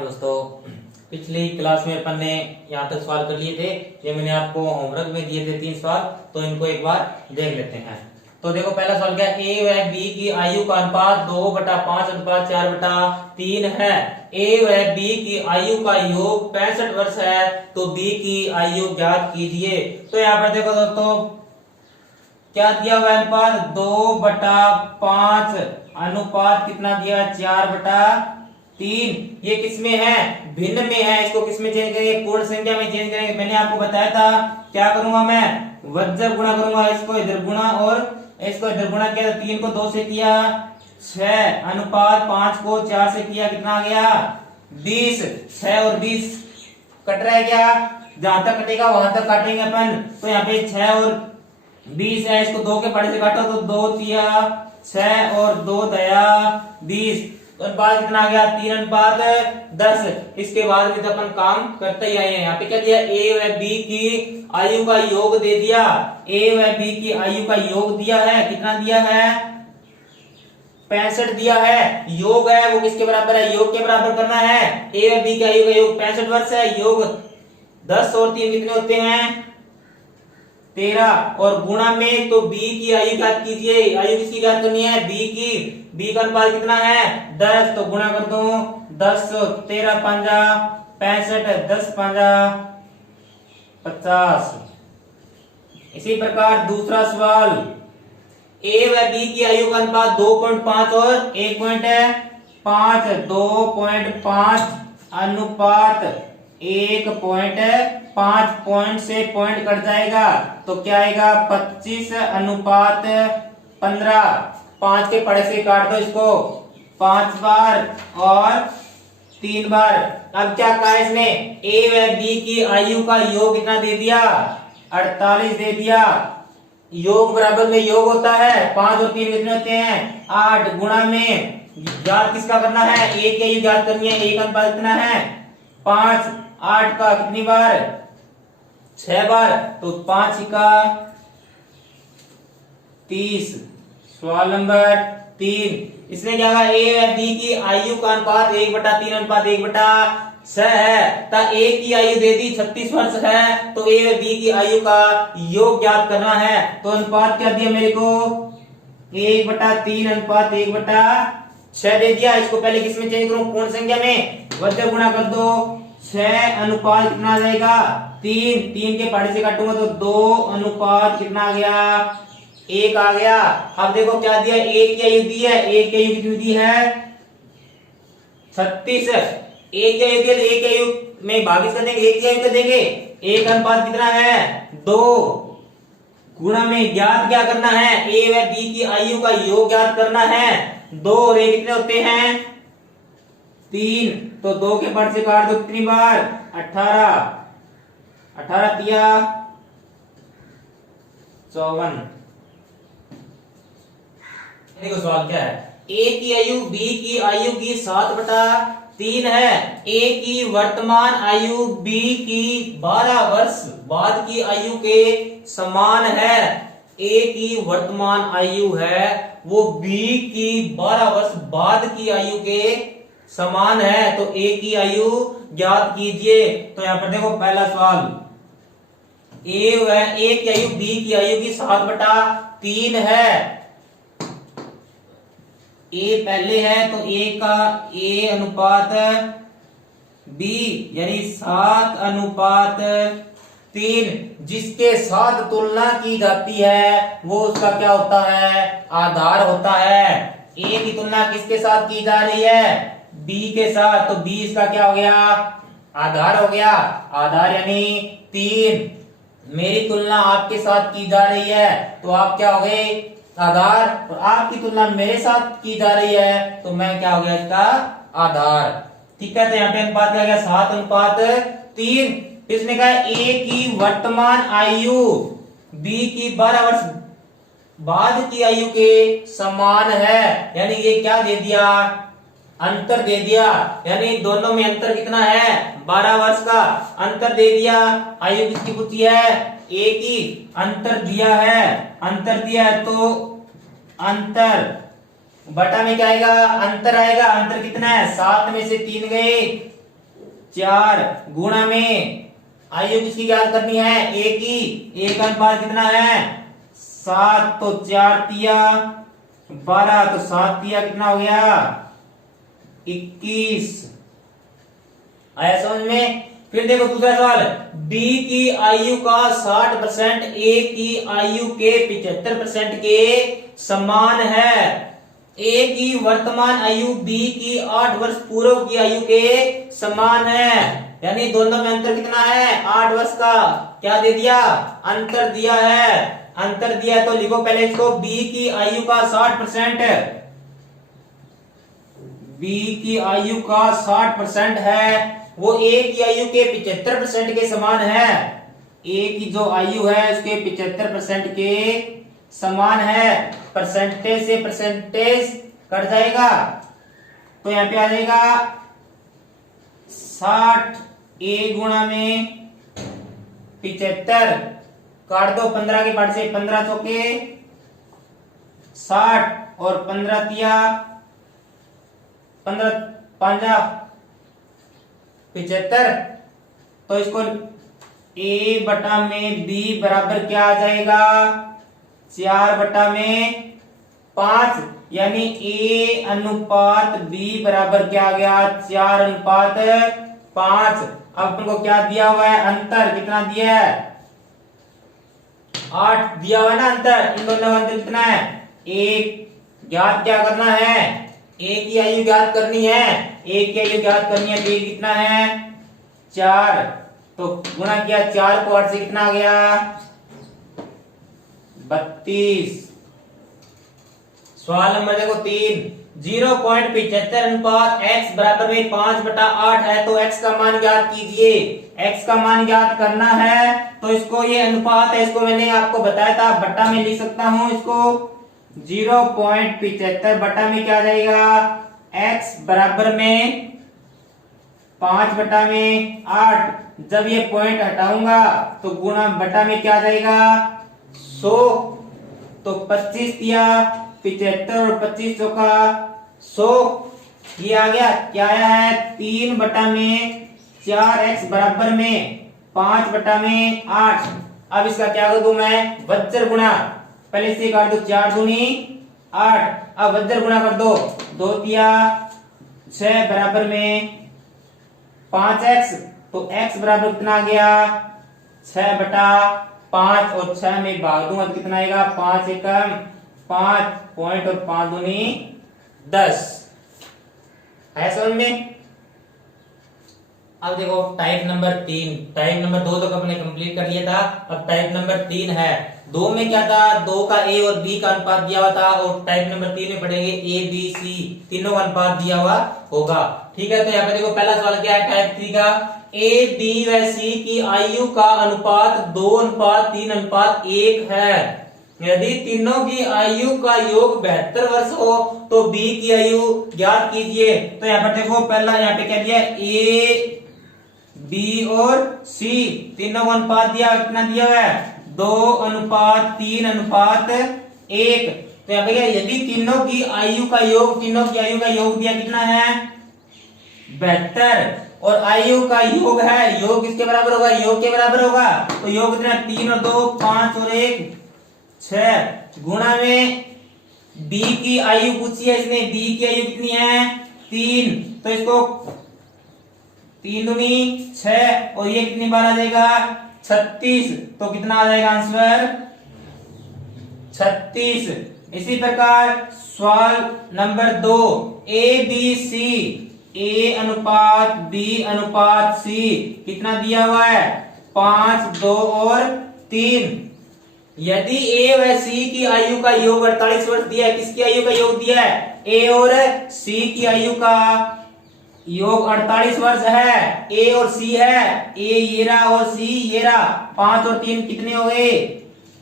नमस्कार दोस्तों। पिछली क्लास में अपन ने यहाँ तक सवाल कर लिए थे। ये मैंने आपको होमवर्क में दिए थे 3 सवाल, तो इनको एक बार देख लेते हैं। तो देखो पहला सवाल क्या है, ए व बी की आयु का अनुपात 2/5:4/3 है। ए व बी की आयु का योग 65 वर्ष है, तो बी की आयु ज्ञात कीजिए। तो यहाँ पर देखो दोस्तों क्या दिया हुआ अनुपात 2/5 अनुपात कितना दिया 4/3। ये किसमें है, भिन्न में है। इसको किसमें चेंज करेंगे, पूर्ण संख्या में चेंज करेंगे। मैंने आपको बताया था क्या करूंगा, मैं वज्र गुणा करूंगा, इसको इधर गुणा और इसको इधर गुणा किया। 3 को 2 से किया 6 अनुपात 5 को 4 से किया, कितना आ गया 20। 6 और 20 कट रहा है क्या, जहां तक कटेगा वहां तक काटेंगे अपन। तो यहाँ पे 6 और 20 है, इसको 2 के पड़े से काटो तो 2 तिया 6 और 2 दया 20। तो अनुपात कितना आ गया 3:10। इसके बाद भी तो अपन काम करते ही आए हैं। यहाँ पे क्या दिया, ए व बी की आयु का योग दे दिया। ए व बी की आयु का योग दिया है, कितना दिया है 65 दिया है। योग है वो किसके बराबर है, योग के बराबर करना है। ए व बी की आयु का योग 65 वर्ष है, योग 10 और 3 कितने होते हैं 13, और गुणा में तो बी की आयु ज्ञात कीजिए। आयु किसकी ज्ञात करनी है, बी की। बी का अनुपात कितना है 10, तो गुणा कर दो 10 13 5 65 10 5 50। इसी प्रकार दूसरा सवाल, ए व बी की आयु का अनुपात 2.5 और 1.5। 2.5 अनुपात 1.5, पॉइंट से पॉइंट कट जाएगा तो क्या आएगा 25 अनुपात 15। 5 के पड़े से काट दो इसको 5 बार और 3 बार। अब क्या कहा इसने, ए व बी की आयु का योग कितना दे दिया 48 दे दिया। योग बराबर में योग होता है, 5 और 3 कितने होते हैं 8। गुणा में ज्ञात किसका करना है, ए की आयु ज्ञात करनी है। ए का अनुपात कितना है 5, 8 का कितनी बार 6 बार, तो 5 का 30। सवाल नंबर 3, इसने क्या कहा, ए व बी की आयु का अनुपात 1/3 अनुपात 1/6 है। ता ए की आयु दे दी 36 वर्ष है, तो ए व बी की आयु का योग ज्ञात करना है। तो अनुपात क्या दिया मेरे को 1/3 अनुपात 1/6 दे दिया। इसको पहले किसमें चेंज करूं, पूर्ण संख्या में। वज्र गुणा कर दो 6 अनुपात कितना आ जाएगा 3। 3 के पहाड़े से काटूंगा तो 2 अनुपात कितना आ गया 1 आ गया। अब देखो क्या दिया, 1 की आयु दी है। 1 की आयु कितनी दी है 36। 1 की आयु दी है तो 1 की आयु में भागित कर देंगे, 1 की आयु कर देंगे। 1 अनुपात कितना है 2। गुणा में ज्ञात क्या करना है, ए व बी की आयु का योग ज्ञात करना है। 2 और 1 कितने होते हैं 3, तो 2 के पट से काट दो कितनी बार 18। 18 तिया 54। देखो सवाल क्या है, ए की आयु बी की आयु की 7/3 है। ए की वर्तमान आयु बी की 12 वर्ष बाद की आयु के समान है। ए की वर्तमान आयु है वो बी की 12 वर्ष बाद की आयु के समान है, तो ए की आयु ज्ञात कीजिए। तो यहां पर देखो पहला सवाल, ए की आयु बी की आयु की 7/3 है। ए पहले है तो ए का ए अनुपात बी यानी 7 अनुपात 3। जिसके साथ तुलना की जाती है वो उसका क्या होता है, आधार होता है। ए की तुलना किसके साथ की जा रही है, बी के साथ, तो बी इसका क्या हो गया आधार हो गया। आधार यानी 3। मेरी तुलना आपके साथ की जा रही है तो आप क्या हो गए आधार, और आपकी तुलना मेरे साथ की जा रही है तो मैं क्या हो गया इसका आधार। ठीक है, तो यहाँ पे अनुपात क्या गया 7 अनुपात 3। इसने कहा ए की वर्तमान आयु बी की 12 वर्ष बाद की आयु के समान है। यानी ये क्या दे दिया, अंतर दे दिया। यानी दोनों में अंतर कितना है 12 वर्ष का अंतर दे दिया। आयु किसकी पूछी है, ए की। अंतर दिया है, अंतर दिया है तो अंतर बटा में क्या आएगा अंतर आएगा। अंतर कितना है 7 में से 3 गए 4 गुणा में आयु किसकी ज्ञात करनी है, ए की। ए का अनुपात कितना है 7, तो 4 तिया 12, तो 7 तिया कितना हो गया 21। आया समझ में। फिर देखो दूसरा सवाल, बी की आयु का 60% ए की आयु के 75% के समान है। ए की वर्तमान आयु बी की 8 वर्ष पूर्व की आयु के समान है, यानी दोनों में अंतर कितना है 8 वर्ष का। क्या दे दिया, अंतर दिया है। अंतर दिया है तो लिखो पहले इसको, बी की आयु का 60%, बी की आयु का 60% है, वो ए की आयु के 75% के समान है। ए की जो आयु है उसके 75% के समान है। परसेंटेज से परसेंटेज कट जाएगा तो यहां पे आ जाएगा 60 ए गुणा में 75, काट दो 15 के पार्ट से, 15 चौके 60 और 15 तिया 15 पांजा 75। तो इसको ए बटा में बी बराबर क्या आ जाएगा 4 बटा में 5, यानी ए अनुपात बी बराबर क्या आ गया 4 अनुपात 5। अब तुमको क्या दिया हुआ है, अंतर कितना दिया है 8 दिया हुआ है ना अंतर। इन दोनों अंतर कितना है 1। ज्ञात क्या करना है, ए की आयु ज्ञात करनी है, ए की आयु ज्ञात करनी है। तो ये कितना है 4, तो गुणा किया 4 को 8 से कितना आ गया 32। सवाल नंबर देखो 3, 0.75 अनुपात x बराबर में 5 बटा 8 है, तो x का मान ज्ञात कीजिए। x का मान ज्ञात करना है तो इसको, ये अनुपात है, इसको मैंने आपको बताया था, बटा में लिख सकता हूं इसको। 0.75 बटा में क्या आ जाएगा x बराबर में 5 बटा में 8। जब ये पॉइंट हटाऊंगा तो गुणा बटा में क्या आ जाएगा 100, तो 25 तिया 75 और 25 चौका 100। ये आ गया, क्या आया है 3 बटा में 4x बराबर में 5 बटा में 8। अब इसका क्या कर दूं मैं, वज्र गुणा, पहले से काट दो 4 दूनी 8, अब वज्र गुणा कर दो 2 तिया 6 बराबर में 5x, तो x बराबर कितना आ गया 6 बटा 5, और 6 में भाग दूंगा तो कितना आएगा 5 एकम 5 पॉइंट और 5 दूनी 10 है समझ में। अब देखो टाइप नंबर 3, टाइप नंबर 2 तो अपने कंप्लीट कर लिया था, अब टाइप नंबर 3 है। 2 में क्या था, 2 का ए और बी का अनुपात दिया हुआ था, और टाइप नंबर 3 में पढ़ेंगे ए बी सी तीनों का अनुपात दिया हुआ होगा। ठीक है, तो यहाँ पे देखो पहला सवाल क्या है टाइप 3 का, ए बी व सी की आयु का अनुपात 2:3:1 है। यदि तीनों की आयु का योग 72 वर्ष हो तो बी की आयु ज्ञात कीजिए। तो यहाँ पर देखो पहला यहाँ पे क्या दिया, ए बी और सी तीनों का अनुपात दिया, कितना दिया हुआ है 2:3:1। तो यहाँ पे क्या, यदि तीनों की आयु का योग, तीनों की आयु का योग दिया कितना है 72, और आयु का योग है, योग किसके बराबर होगा, योग के बराबर होगा। तो योग कितना 3 और 2 5 और 1 6, गुणा में बी की आयु पूछी है इसने, बी की आयु कितनी है 3, तो इसको 3 दूनी 6, और ये कितनी बार आ जाएगा 36, तो कितना आ जाएगा आंसर 36। इसी प्रकार सवाल नंबर 2, ए बी सी, ए अनुपात बी अनुपात सी कितना दिया हुआ है 5 2 और 3। यदि ए व सी की आयु का योग 48 वर्ष दिया है, किसकी आयु का योग दिया है, ए और सी की आयु का योग 48 वर्ष है, ए और सी है, ए ये रहा और सी ये रहा, 5 और 3 कितने हो गए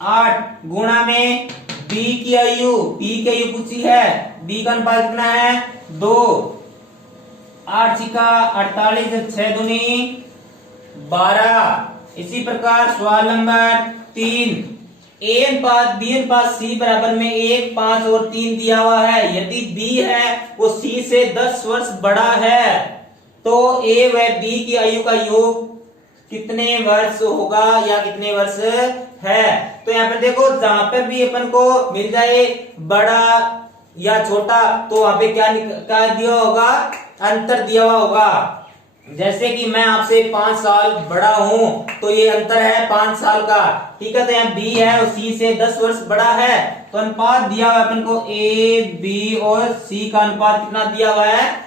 8, गुणा में बी की आयु, बी की आयु पूछी है, बी का अनुपात कितना है 2, 8 का 48, 6 दूनी 12। इसी प्रकार सवाल नंबर 3, ए अनुपात बी अनुपात सी बराबर में 1 5 और 3 दिया हुआ है। यदि बी है वो सी से 10 वर्ष बड़ा है तो ए व बी की आयु का योग कितने वर्ष होगा या कितने वर्ष है। तो यहाँ पर देखो जहां पर भी अपन को मिल जाए बड़ा या छोटा तो वहां पे क्या दिया होगा, अंतर दिया हुआ होगा। जैसे कि मैं आपसे 5 साल बड़ा हूं तो ये अंतर है 5 साल का, ठीक है। तो यहाँ बी है और सी से 10 वर्ष बड़ा है, तो अनुपात दिया हुआ है अपन को ए बी और सी का अनुपात कितना दिया हुआ है,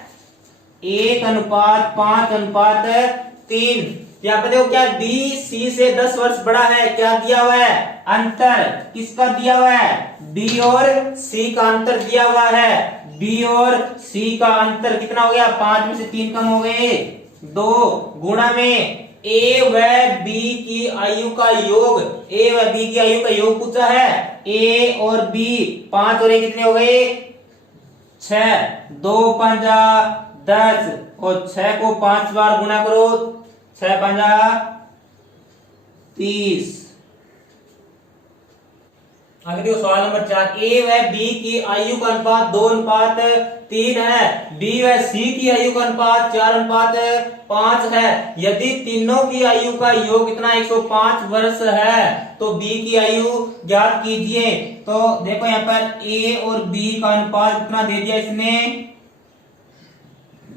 1:5:3। यहाँ पे देखो क्या बी सी से 10 वर्ष बड़ा है, क्या दिया हुआ है, अंतर किसका दिया हुआ है, बी और सी का अंतर दिया हुआ है। बी और सी का अंतर कितना हो गया, 5 में से 3 कम हो गए 2, गुणा में ए व बी की आयु का योग, ए व बी की आयु का योग पूछा है, ए और बी 5 और ए कितने हो गए 6, 2 5 10 और 6 को 5 बार गुणा करो, 6 5 30। आगे देखो सवाल नंबर 4, ए व बी की आयु का अनुपात 2:3 है, बी व सी की आयु का अनुपात 4:5 है। यदि तीनों की आयु का योग कितना 105 वर्ष है तो बी की आयु ज्ञात कीजिए। तो देखो यहाँ पर ए और बी का अनुपात कितना दे दिया इसने,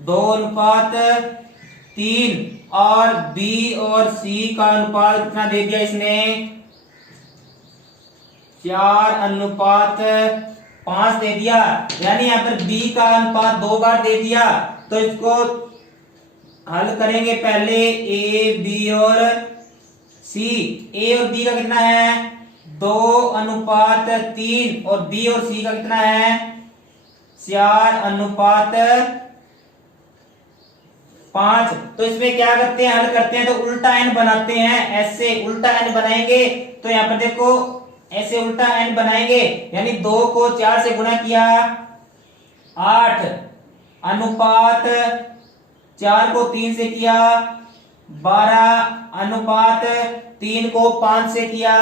2:3 और बी और सी का अनुपात कितना दे दिया इसने, 4:5 दे दिया। यानी यहाँ पर बी का अनुपात 2 बार दे दिया। तो इसको हल करेंगे पहले ए बी और सी। ए और बी का कितना है 2:3 और बी और सी का कितना है 4:5। तो इसमें क्या करते हैं, हल करते हैं तो उल्टा एन बनाते हैं, ऐसे उल्टा एन बनाएंगे। तो यहाँ पर देखो ऐसे उल्टा एन बनाएंगे, यानी 2 को 4 से गुणा किया 8:4 को 3 से किया 12:3 को 5 से किया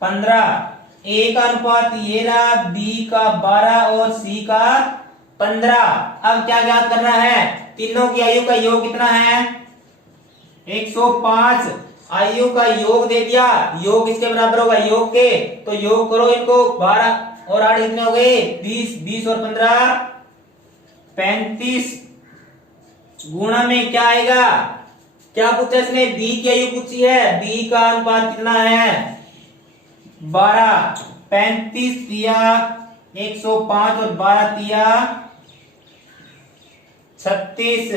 15। ए का अनुपात ये रहा, बी का 12 और सी का 15। अब क्या ज्ञात करना है, तीनों की आयु का योग कितना है 105। आयु का योग दे दिया, योग इसके बराबर होगा योग के, तो योग करो इनको, 12 और 8 कितने हो गए 20, 20 और 15 35। गुणा में क्या आएगा, क्या पूछा इसने, बी की आयु पूछी है, बी का अनुपात कितना है 12, 35 दिया 105 और 12 दिया 36।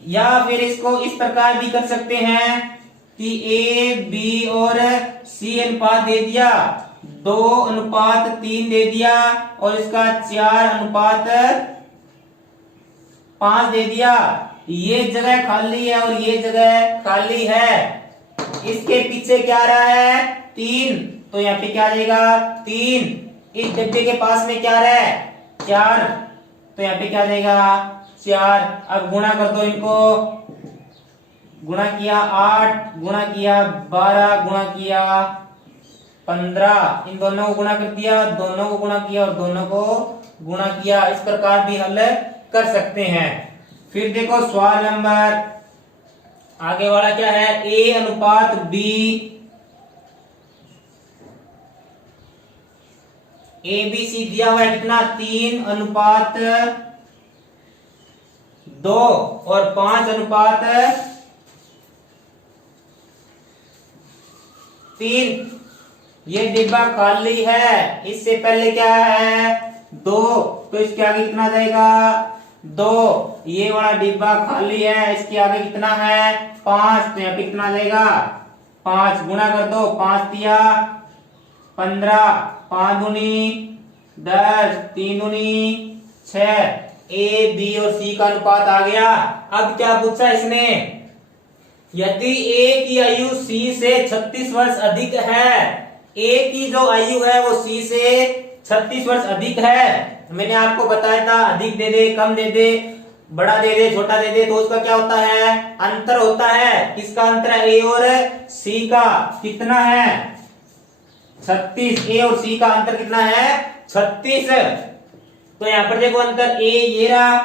या फिर इसको इस प्रकार भी कर सकते हैं कि ए बी और सी अनुपात दे दिया, 2:3 दे दिया और इसका 4:5 दे दिया। ये जगह खाली है और ये जगह खाली है, इसके पीछे क्या आ रहा है 3, तो यहाँ पे क्या आ जाएगा 3। इस डब्बे के पास में क्या आ रहा है 4, तो यहाँ पे क्या आ जाएगा 4। अब गुणा कर दो इनको, गुणा किया 8, गुणा किया 12, गुणा किया 15, इन दोनों को गुणा कर दिया, दोनों को गुणा किया और दोनों को गुणा किया। इस प्रकार भी हल कर सकते हैं। फिर देखो सवाल नंबर आगे वाला क्या है, ए अनुपात बी, ए बी सी दिया हुआ है कितना 3:2 और 5:3। ये डिब्बा खाली है, इससे पहले क्या है 2, तो इसके आगे कितना जाएगा 2। ये वाला डिब्बा खाली है, इसके आगे कितना है 5, तो यहाँ पे कितना जाएगा 5। गुणा कर दो, 5 दिया 15, 5 दूनी 10, 3 दूनी 6। ए बी और सी का अनुपात आ गया। अब क्या पूछा इसने, यदि ए की आयु सी से 36 वर्ष अधिक है, ए की जो आयु है वो सी से 36 वर्ष अधिक है। मैंने आपको बताया था अधिक दे दे, कम दे दे, बड़ा दे दे, छोटा दे दे, तो उसका क्या होता है अंतर होता है। किसका अंतर है ए और सी का, कितना है 36। ए और सी का अंतर कितना है 36। तो यहां पर देखो अंतर ए ये रहा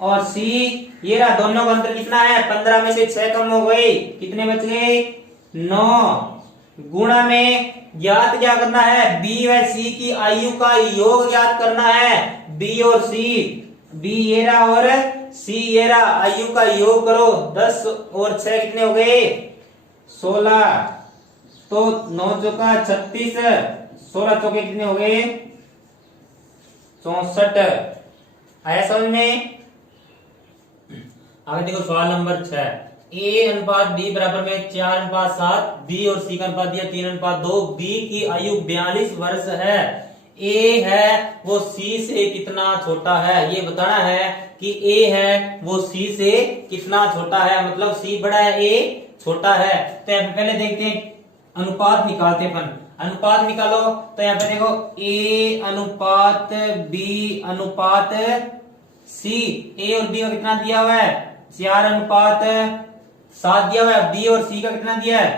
और सी, ये रहा, दोनों का अंतर कितना है? 15 में से 6 कम हो गए, कितने बच गए? 9। गुणा में ज्ञात क्या करना है? बी व सी की आयु का योग ज्ञात करना है। बी और सी, बी ये रहा और सी ये रहा, आयु का योग करो। 10 और 6 कितने हो गए? 16। तो 9 चौका 36, 16 चौके कितने हो गए? 64। आया समझ में? आगे देखो सवाल नंबर 6। ए अनुपात बी बराबर में 4:7, बी और सी का अनुपात दिया 3:2, बी की आयु 42 वर्ष है। ए है वो सी से कितना छोटा है, ये बताना है कि ए है वो सी से कितना छोटा है, मतलब सी बड़ा है, ए छोटा है। तो यहाँ पे पहले देखते हैं, अनुपात निकालते हैं अपन। अनुपात निकालो तो यहाँ पे देखो ए अनुपात बी अनुपात सी, ए और बी का कितना दिया हुआ है? 4:7 दिया हुआ है। बी और सी का कितना दिया है?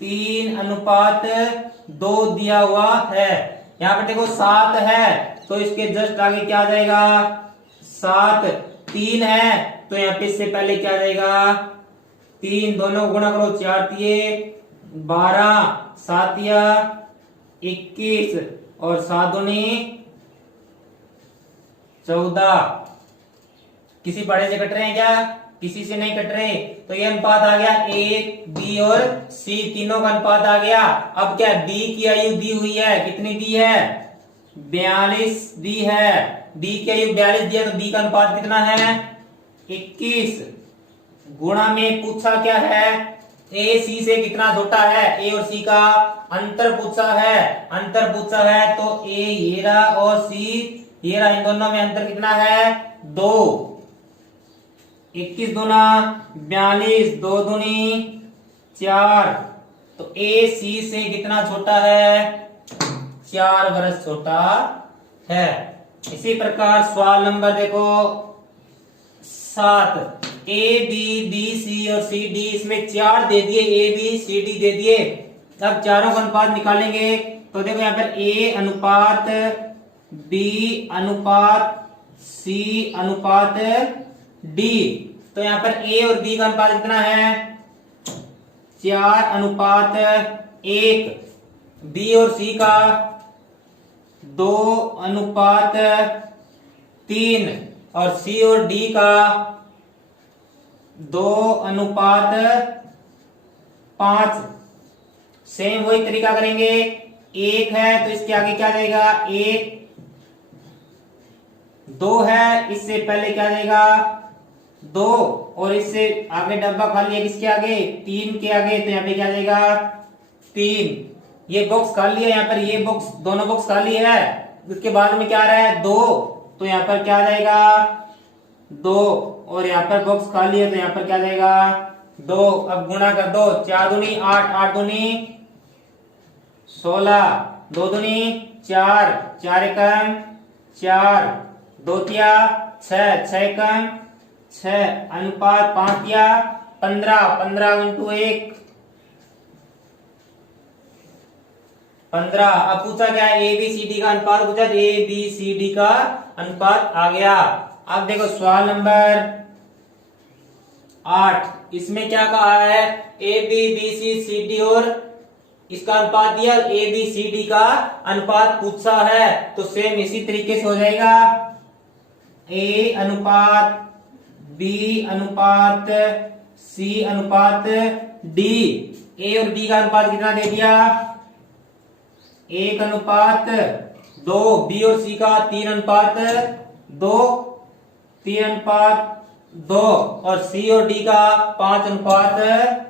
3:2 दिया हुआ है। यहाँ पे देखो 7 है तो इसके जस्ट आगे क्या आ जाएगा? 7। 3 है तो यहाँ पे इससे पहले क्या आ जाएगा? 3, दोनों को गुणा करो, 4 तिये 12, 7 या 21 और 7 दूनी 14। किसी बड़े से कट रहे हैं क्या? किसी से नहीं कट रहे। तो ये अनुपात आ गया, ए बी और सी तीनों का अनुपात आ गया। अब क्या? बी की आयु दी हुई है, कितनी दी है? 42 दी है। बी की आयु 42 दिया तो बी का अनुपात कितना है? 21। गुणा में पूछा क्या है? ए सी से कितना छोटा है? ए और सी का अंतर पूछा है। अंतर पूछा है तो ए ये रहा और सी ये रहा, इन दोनों में अंतर कितना है? 2। 21 दूना 42, 2 दूनी 4। तो ए सी से कितना छोटा है? 4 वर्ष छोटा है। इसी प्रकार सवाल नंबर देखो 7। ए बी बी सी और सी डी, इसमें 4 दे दिए, ए बी सी डी दे दिए। अब चारों का अनुपात निकालेंगे तो देखो यहाँ पर ए अनुपात बी अनुपात सी अनुपात डी। तो यहाँ पर ए और बी का अनुपात कितना है? 4:1। बी और सी का 2:3 और सी और डी का 2:5। सेम वही तरीका करेंगे। 1 है तो इसके आगे क्या जाएगा? 1। 2 है, इससे पहले क्या जाएगा? 2 और इससे आगे डब्बा खाली है, किसके आगे? 3 के आगे, तो यहाँ पे क्या जाएगा? 3। ये बॉक्स खाली है, यहाँ पर ये बॉक्स, दोनों बॉक्स खाली है। उसके बाद में क्या आ रहा है? 2, तो यहाँ पर क्या आ जाएगा? 2 और यहाँ पर बॉक्स खाली है तो यहाँ पर क्या जाएगा? 2। अब गुणा कर दो, 4 दूनी 8, 8 दूनी 16, 2 दूनी 4, 4 एकम 4, 2 तिया 6, 6 एकम 6, अनुपात 5 तिया 15, 15 × 1 15। अब पूछा क्या? ए बी सी डी का अनुपात पूछा, ए बी सी डी का अनुपात आ गया। अब देखो सवाल नंबर 8, इसमें क्या कहा है? A B B C C D और इसका अनुपात दिया, ए बी सी डी का अनुपात पूछा है। तो सेम इसी तरीके से हो जाएगा, ए अनुपात बी अनुपात सी अनुपात डी। ए और बी का अनुपात कितना दे दिया? 1:2। बी और सी का 3:2, 3:2 और सी और डी का 5:।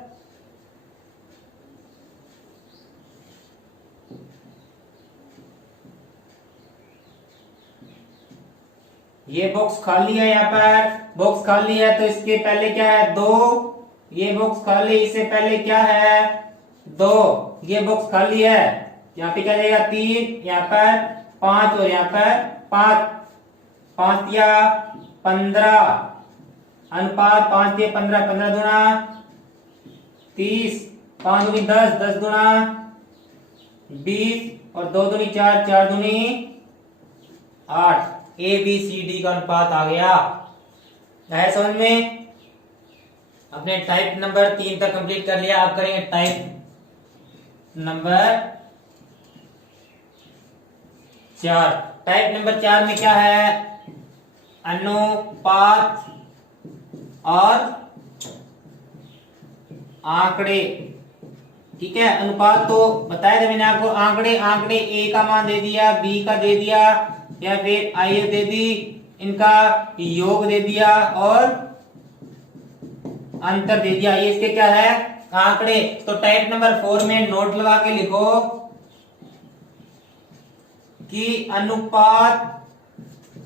ये बॉक्स खाली है, यहाँ पर बॉक्स खाली है तो इसके पहले क्या है? 2। ये बॉक्स खाली, इससे पहले क्या है? 2। ये बॉक्स खाली है, यहाँ पे क्या जाएगा? 3, यहाँ पर 5 और यहाँ पर 5, 5 या 15, अनुपात 5 या 15, 15 दूना 30, 5 दूनी 10, 10 दूना 20 और 2 दूनी 4, 4 दूनी 8। ए बी सी डी का अनुपात आ गया। है समझ में? अपने टाइप नंबर 3 तक कंप्लीट कर लिया। अब करेंगे टाइप नंबर 4। टाइप नंबर 4 में क्या है? अनुपात और आंकड़े। ठीक है, अनुपात तो बताया था मैंने आपको। आंकड़े, आंकड़े ए का मान दे दिया, बी का दे दिया, या फिर आयु दे दी, इनका योग दे दिया और अंतर दे दिया। ये इसके क्या है? आंकड़े। तो टाइप नंबर 4 में नोट लगा के लिखो कि अनुपात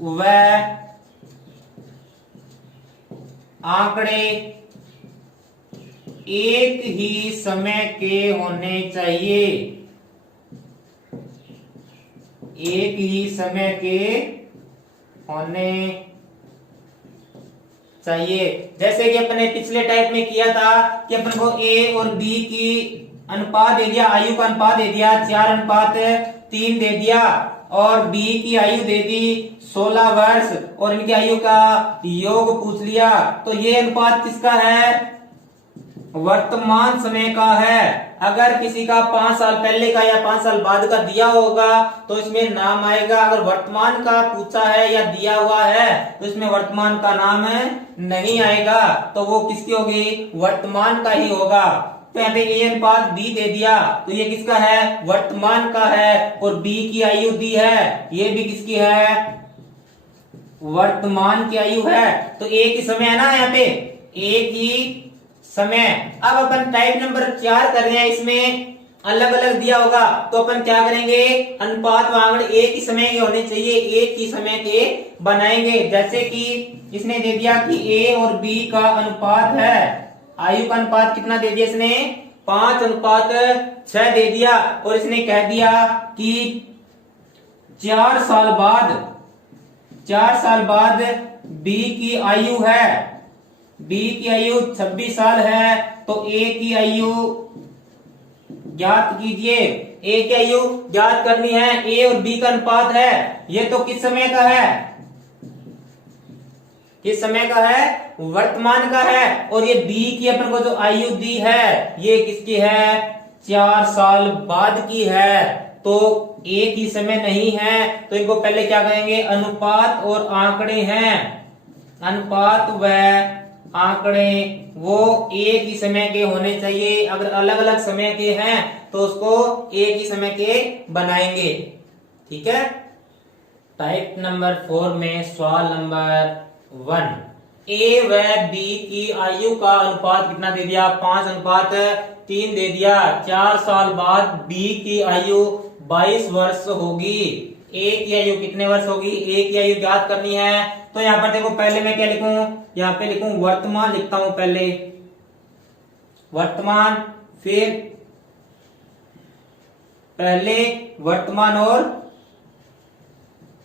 व आंकड़े एक ही समय के होने चाहिए। एक ही समय के होने चाहिए। जैसे कि अपने पिछले टाइप में किया था कि अपन को ए और बी की अनुपात दे दिया, आयु का अनुपात दे दिया 4:3 दे दिया, और बी की आयु दे दी 16 वर्ष, और इनकी आयु का योग पूछ लिया। तो ये अनुपात किसका है? वर्तमान समय का है। अगर किसी का 5 साल पहले का या 5 साल बाद का दिया होगा तो इसमें नाम आएगा। अगर वर्तमान का पूछा है या दिया हुआ है तो इसमें वर्तमान का नाम नहीं आएगा। तो वो किसकी होगी? वर्तमान का ही होगा। तो यहाँ पे ए अनुपात बी दे दिया, तो ये किसका है? वर्तमान का है। और बी की आयु दी है, ये भी किसकी है? वर्तमान की आयु है। तो एक ही समय है ना, यहाँ पे एक ही समय। अब अपन टाइप नंबर 4 कर रहे हैं, इसमें अलग अलग दिया होगा तो अपन क्या करेंगे? अनुपात व आंकड़े एक ही समय के होने चाहिए, एक ही समय के बनाएंगे। जैसे कि इसने दे दिया कि ए और बी का अनुपात है, आयु का अनुपात कितना दे दिया इसने? 5:6 दे दिया। और इसने कह दिया कि 4 साल बाद बी की आयु है, बी की आयु 26 साल है। तो ए की आयु ज्ञात कीजिए। ए की आयु ज्ञात करनी है, ए और बी का अनुपात है। ये तो किस समय का है? किस समय का है? वर्तमान का है। और ये बी की अपन को जो आयु दी है ये किसकी है? 4 साल बाद की है। तो एक ही समय नहीं है, तो इनको पहले क्या कहेंगे? अनुपात और आंकड़े हैं। अनुपात व आंकड़े वो एक ही समय के होने चाहिए। अगर अलग अलग समय के हैं तो उसको एक ही समय के बनाएंगे। ठीक है। टाइप नंबर 4 में सवाल नंबर 1, ए व बी की आयु का अनुपात कितना दे दिया? 5:3 दे दिया। 4 साल बाद बी की आयु 22 वर्ष होगी। ए की आयु कितने वर्ष होगी? ए की आयु ज्ञात करनी है। तो यहाँ पर देखो, पहले मैं क्या लिखूं? यहाँ पे लिखूं वर्तमान, लिखता हूं पहले वर्तमान, फिर पहले वर्तमान और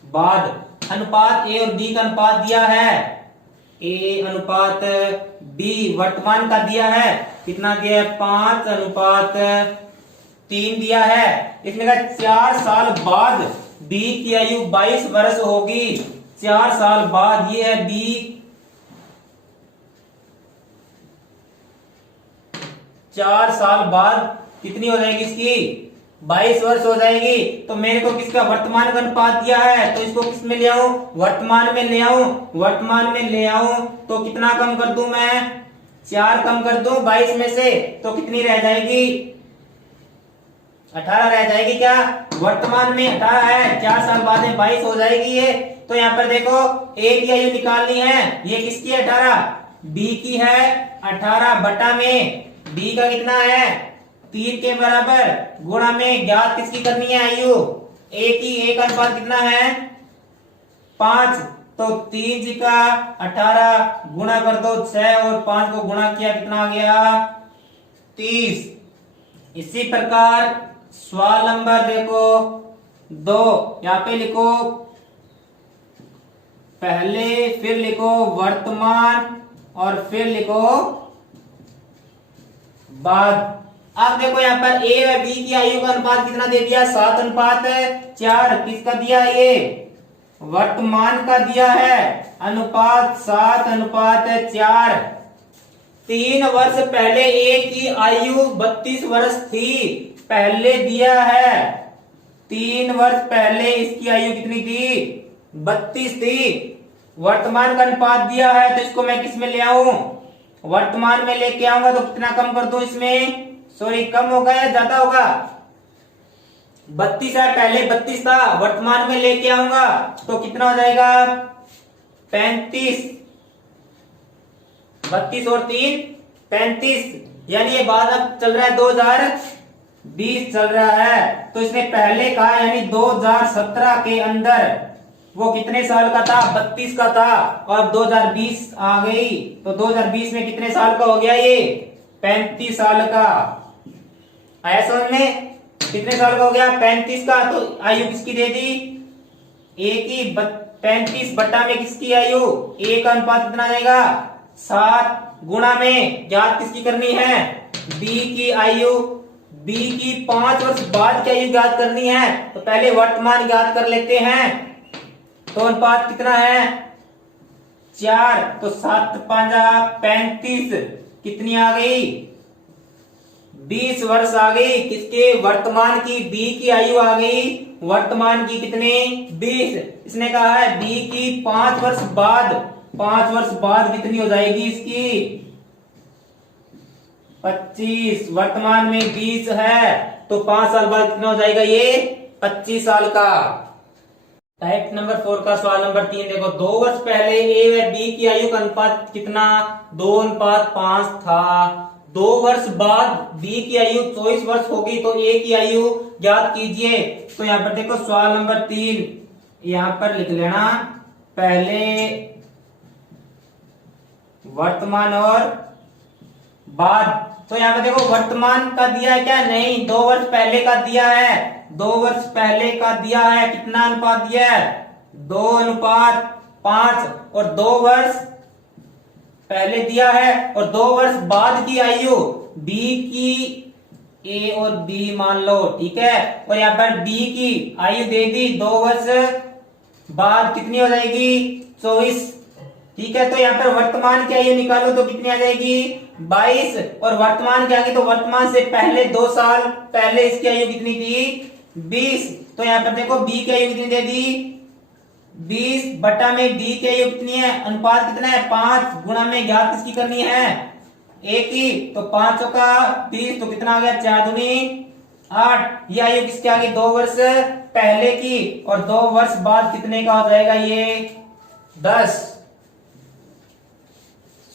बाद। अनुपात ए और बी का अनुपात दिया है, ए अनुपात बी वर्तमान का दिया है। कितना दिया है? 5:3 दिया है। इसमें कहा 4 साल बाद बी की आयु 22 वर्ष होगी। 4 साल बाद ये है बी, 4 साल बाद कितनी हो जाएगी इसकी? 22 वर्ष हो जाएगी। तो मेरे को किसका? वर्तमान का अनुपात दिया है, तो इसको किस में ले आऊं? वर्तमान में ले आऊं। वर्तमान में ले आऊं तो कितना कम कर दूं मैं? 4 कम कर दूं 22 में से, तो कितनी रह जाएगी? 18 रह जाएगी। क्या वर्तमान में 18 है, 4 साल बाद में 22 हो जाएगी ये। तो यहाँ पर देखो, ए की आयु निकालनी है, ये किसकी है? 18, बी की है 18 बटा में बी का कितना है? 3 के बराबर, गुणा में ज्ञात किसकी करनी है? आयु ए की। ए का अनुपात कितना है? 5। तो 3 जी का 18 गुणा कर दो 6 और 5 को गुणा किया, कितना आ गया? 30। इसी प्रकार सवाल नंबर देखो 2, यहाँ पे लिखो पहले, फिर लिखो वर्तमान और फिर लिखो बाद। अब देखो यहाँ पर ए व बी की आयु का अनुपात कितना दे दिया? 7:4। किसका दिया? ये वर्तमान का दिया है अनुपात 7:4। 3 वर्ष पहले ए की आयु 32 वर्ष थी, पहले दिया है 3 वर्ष पहले इसकी आयु कितनी थी? 32 थी। वर्तमान का अनुपात दिया है तो इसको मैं किस में ले आऊं? वर्तमान में लेके आऊंगा तो कितना कम कर दूं इसमें? सॉरी, कम होगा या ज्यादा होगा? 32 है, पहले 32 था, वर्तमान में लेके आऊंगा तो कितना हो जाएगा? 35। 32 और 3 35। यानी ये बात अब चल रहा है 2020 चल रहा है, तो इसने पहले कहा यानी 2017 के अंदर वो कितने साल का था? 32 का था, और 2020 आ गई तो 2020 में कितने साल का हो गया ये? 35 साल का। आया समझ में? कितने साल का हो गया? 35 का। तो आयु किसकी दे दी? ए की 35 बटा में किसकी आयु? ए का अनुपात कितना जाएगा? 7 गुणा में ज्ञात किसकी करनी है? बी की आयु। बी की 5 वर्ष बाद की आयु ज्ञात करनी है, तो पहले वर्तमान ज्ञात कर लेते हैं। तो अनुपात कितना है? 4। तो 7×5 35 कितनी आ गई? 20 वर्ष आ गई। किसके? वर्तमान की। बी की आयु आ गई वर्तमान की कितनी? 20। इसने कहा है बी की 5 वर्ष बाद, 5 वर्ष बाद कितनी हो जाएगी इसकी? 25। वर्तमान में 20 है तो 5 साल बाद कितना हो जाएगा ये? 25 साल का। टाइप नंबर 4 का सवाल नंबर 3 देखो। 2 वर्ष पहले ए व बी की आयु का अनुपात कितना? 2:5 था। 2 वर्ष बाद बी की आयु 24 वर्ष होगी, तो ए की आयु ज्ञात कीजिए। तो यहाँ पर देखो सवाल नंबर 3 यहाँ पर लिख लेना, पहले वर्तमान और बाद। तो यहाँ पर देखो वर्तमान का दिया है क्या? नहीं, 2 वर्ष पहले का दिया है। 2 वर्ष पहले का दिया है, कितना अनुपात दिया है? 2:5। और 2 वर्ष पहले दिया है और 2 वर्ष बाद की आयु बी की, ए और बी मान लो, ठीक है। और यहाँ पर बी की आयु दे दी 2 वर्ष बाद, कितनी हो जाएगी? 24, ठीक है। तो यहाँ पर वर्तमान की आयु निकालो तो कितनी आ जाएगी? 22। और वर्तमान के आगे तो वर्तमान से पहले 2 साल पहले इसकी आयु कितनी थी? 20। तो यहाँ पर देखो बी की आयु कितनी दे दी? 20 बटा में बी की आयु कितनी है? अनुपात कितना है? 5 गुणा में ज्ञात किसकी करनी है? ए की। तो 5 का 20 तो कितना आ गया? 4×2 8। ये आयु किसके आगे? 2 वर्ष पहले की, और 2 वर्ष बाद कितने का हो जाएगा ये? 10।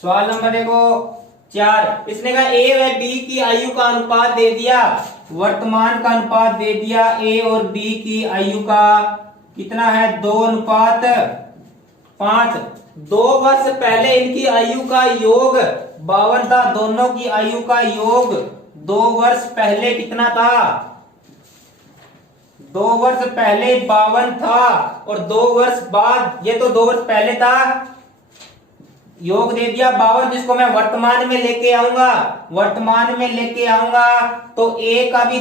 सवाल नंबर देखो 4। इसने कहा ए व बी की आयु का अनुपात दे दिया, वर्तमान का अनुपात दे दिया ए और बी की आयु का कितना है? 2:5। 2 वर्ष पहले इनकी आयु का योग 52 था, दोनों की आयु का योग 2 वर्ष पहले कितना था? 2 वर्ष पहले 52 था, और 2 वर्ष बाद, ये तो 2 वर्ष पहले था, योग दे दिया 52, जिसको मैं वर्तमान में लेके आऊंगा। वर्तमान में लेके आऊंगा तो ए का भी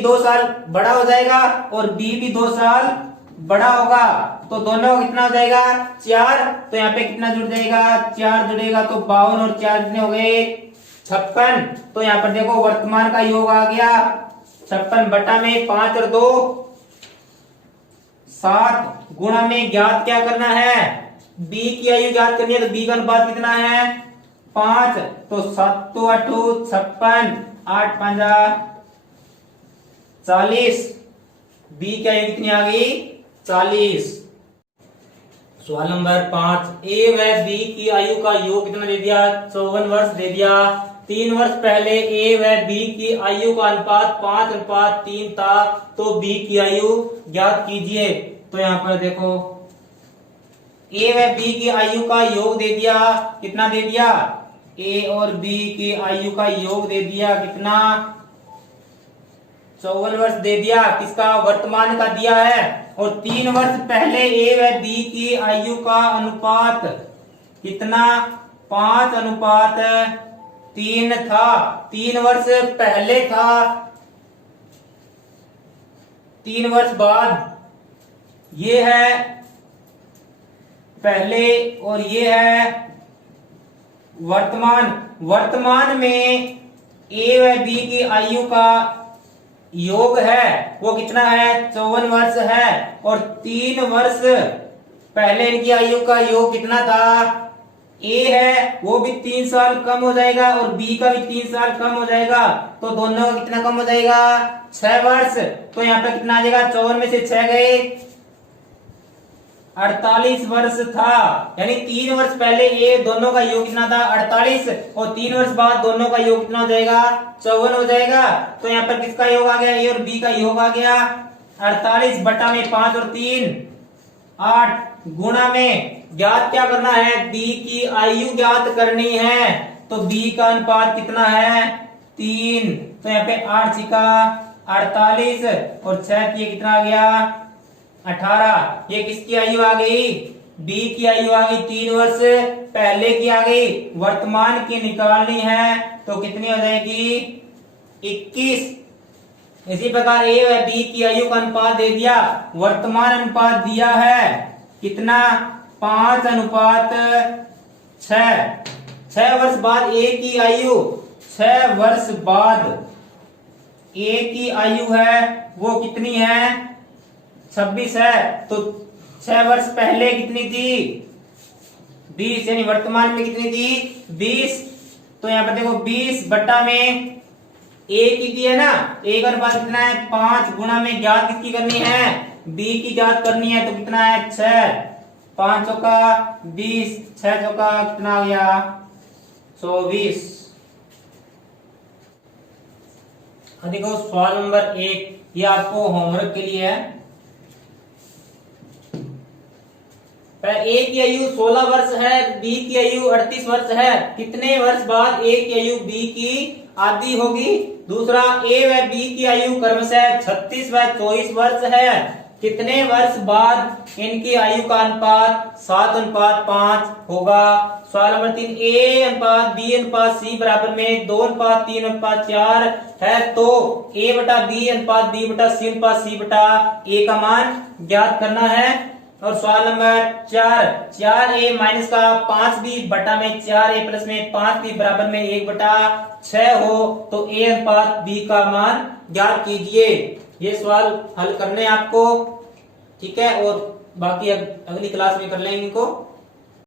2 साल बड़ा हो जाएगा और बी भी 2 साल बड़ा होगा, तो दोनों कितना हो जाएगा? 4। तो यहाँ पे कितना जुड़ जाएगा? 4 जुड़ेगा तो 52 और 4 कितने हो गए? 56। तो यहाँ पर देखो वर्तमान का योग आ गया 56 बटा में 5 और 2 7 गुणा में ज्ञात क्या करना है? बी की आयु ज्ञात करनी है, तो बी का अनुपात कितना है? 5। तो 7 8 56, 8×5 40। बी की आयु कितनी आ गई? 40। सवाल नंबर 5। ए व बी की आयु का योग कितना दे दिया? 54 वर्ष दे दिया। 3 वर्ष पहले ए व बी की आयु का अनुपात 5:3 था, तो बी की आयु ज्ञात कीजिए। तो यहाँ पर देखो ए व बी की आयु का योग दे दिया, कितना दे दिया? ए और बी की आयु का योग दे दिया कितना? 54 वर्ष दे दिया। किसका? वर्तमान का दिया है। और 3 वर्ष पहले ए व बी की आयु का अनुपात कितना? 5:3 था। 3 वर्ष पहले था, 3 वर्ष बाद ये है पहले और ये है वर्तमान। वर्तमान में ए व बी की आयु का योग है वो कितना है, 54 वर्ष है। और 3 वर्ष पहले इनकी आयु का योग कितना था, ए है वो भी 3 साल कम हो जाएगा और बी का भी 3 साल कम हो जाएगा, तो दोनों का कितना कम हो जाएगा, 6 वर्ष। तो यहाँ पे कितना आ जाएगा, 54 में से 6 गए, 48 वर्ष था। यानी 3 वर्ष पहले ये दोनों का योग कितना था, 48, और 3 वर्ष बाद दोनों का योग कितना हो जाएगा, 54 हो जाएगा। तो यहाँ पर किसका योग आ गया, ए और बी का योग आ गया 48 बटा में 5 और 3 8 गुणा में ज्ञात क्या करना है, बी की आयु ज्ञात करनी है। तो बी का अनुपात कितना है, 3। तो यहाँ पे 8 छिका 48 और 6 ये कितना आ गया, 18। ये किसकी आयु आ गई, बी की आयु आ गई 3 वर्ष पहले की आ गई। वर्तमान की निकालनी है तो कितनी हो जाएगी, 21। इसी प्रकार ए व बी की आयु का अनुपात दे दिया, वर्तमान अनुपात दिया है कितना, 5:6। 6 वर्ष बाद ए की आयु, 6 वर्ष बाद ए की आयु है वो कितनी है, 26 है। तो 6 वर्ष पहले कितनी थी, 20, यानी वर्तमान में कितनी थी, 20। तो यहाँ पर देखो 20 बटा में ए की थी है ना, ए का अनुपात कितना है, 5 गुणा में ज्ञात किसकी करनी है, बी की ज्ञात करनी है। तो कितना है, 6, 5 चौका 20, 6 चौका कितना हो गया, 24। देखो सवाल नंबर 1, ये आपको होमवर्क के लिए है। ए की आयु 16 वर्ष है, बी की आयु 38 वर्ष है, कितने वर्ष बाद ए की आयु बी की आधी होगी। दूसरा, ए व बी की आयु क्रमशः 36 व 24 वर्ष है, कितने वर्ष बाद इनकी आयु का अनुपात 7:5 होगा। सवाल नंबर 3, ए अनुपात बी अनुपात सी बराबर में 2:3:4 है, तो ए बटा बी अनुपात बी बटा सी अनुपात सी बटा ए का मान ज्ञात करना है। और सवाल नंबर 4, 4a माइनस का 5b बटा में 4a प्लस में 5b बराबर में 1/6 हो, तो a अनुपात b का मान ज्ञात कीजिए। ये सवाल हल करने आपको, ठीक है, और बाकी अगली क्लास में कर लेंगे इनको।